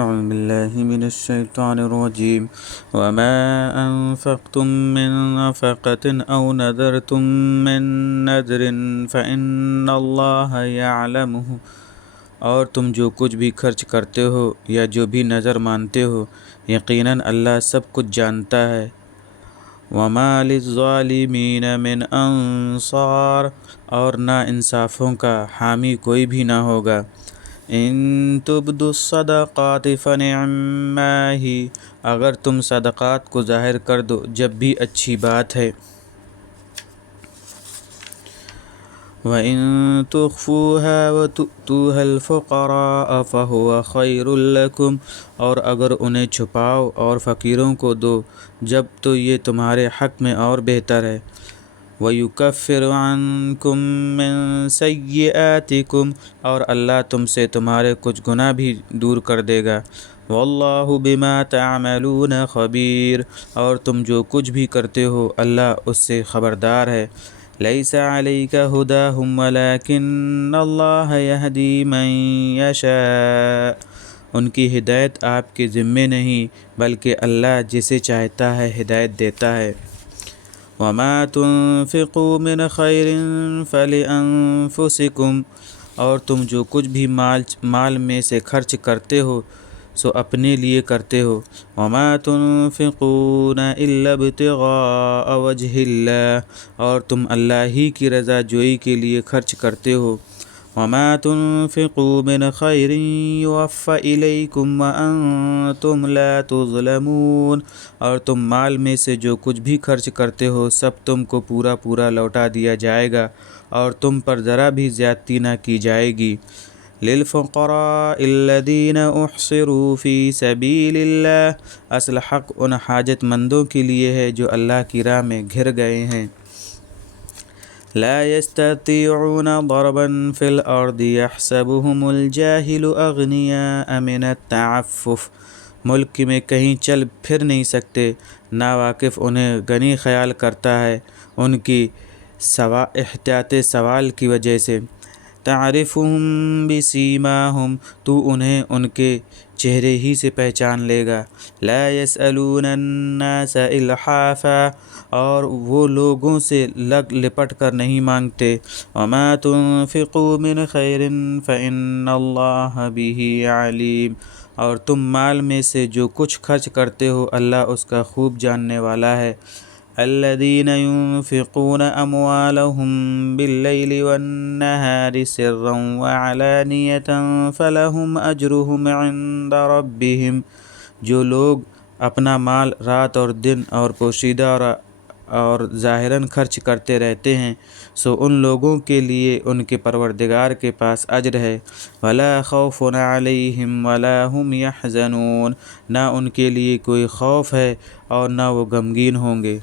أعوذ بالله من الشيطان الرجيم وما أنفقتم من نفقة أو نذرتم من نذر فإن الله يعلمه، اور تم جو کچھ بھی خرچ کرتے ہو یا جو بھی نظر مانتے ہو یقیناً اللہ سب کچھ جانتا ہے۔ وما للظالمین من انصار، اور نا انصافوں کا حامی کوئی بھی نہ ہوگا۔ ان تبدوا الصدقات فنعما ہی، اگر تم صدقات کو ظاہر کر دو جب بھی اچھی بات ہے۔ وَإِن تُخْفُوهَا وَتُؤْتُوهَا الْفُقَرَاءَ فَهُوَ خَيْرٌ لَكُمْ، اور اگر انہیں چھپاؤ اور فقیروں کو دو جب تو یہ تمہارے حق میں اور بہتر ہے۔ وَيُكَفِّرُ عَنْكُم مِّن سَيِّئَاتِكُمْ، اور اللہ تم سے تمہارے کچھ گناہ بھی دور کر دے گا۔ وَاللَّهُ بِمَا تَعْمَلُونَ خَبِيرٌ، اور تم جو کچھ بھی کرتے ہو اللہ اس سے خبردار ہے۔ لَيْسَ عَلَيْكَ هُدَاهُمْ وَلَكِنَّ اللَّهَ يَهْدِي مَن يَشَاءُ، ان کی ہدایت آپ کے ذمے نہیں بلکہ اللہ جسے چاہتا ہے ہدایت دیتا ہے۔ وَمَا تُنْفِقُوا مِنْ خَيْرٍ فَلِأَنفُسِكُمْ، اور تم جو کچھ بھی مال میں سے خرچ کرتے ہو سو اپنے لیے کرتے ہو۔ وَمَا تُنْفِقُونَ إِلَّا ابْتِغَاءَ وَجْهِ اللَّهِ، اور تم اللہ ہی کی رضا جوئی کے لیے خرچ کرتے ہو۔ وَمَا تُنْفِقُوا مِنْ خَيْرٍ يُوَفَّ إِلَيْكُمْ وَأَنْتُمْ لَا تُظْلَمُونَ، اور تم مال میں سے جو کچھ بھی خرچ کرتے ہو سب تم کو پورا پورا لوٹا دیا جائے گا اور تم پر ذرا بھی زیادتی نہ کی جائے گی۔ لِلْفُقَرَاءِ الَّذِينَ أُحْصِرُوا فِي سَبِيلِ اللَّهِ، اصل حق ان حاجت مندوں کے لیے ہے جو اللہ کی راہ میں گھر گئے ہیں۔ لا يستطيعون ضربا في الأرض يحسبهم الجاهل أغنياء من التعفف، ملک میں کہیں چل پھر نہیں سکتے، ناواقف انہیں غنی خیال کرتا ہے ان کی احتیاط سوال کی وجہ سے۔ تعرفهم بسیماهم، تو انہیں ان کے چہرے ہی سے پہچان لے گا۔ لا يسألون الناس الحافا، اور وہ لوگوں سے لگ لپٹ کر نہیں مانگتے۔ وما تنفقوا من خیر فإن اللہ به علیم، اور تم مال میں سے جو کچھ خرچ کرتے ہو اللہ اس کا خوب جاننے والا ہے۔ الذین ينفقون اموالهم باللیل والنہار سرا وعلانیۃ فلہم اجرهم عند ربهم، جو لوگ اپنا مال رات اور دن اور پوشیدہ اور ظاہراً خرچ کرتے رہتے ہیں سو ان لوگوں کے لیے ان کے پروردگار کے پاس اجر ہے۔ ولا خوف علیہم ولا هم يحزنون، نہ ان کے لیے کوئی خوف ہے اور نہ وہ غمگین ہوں گے۔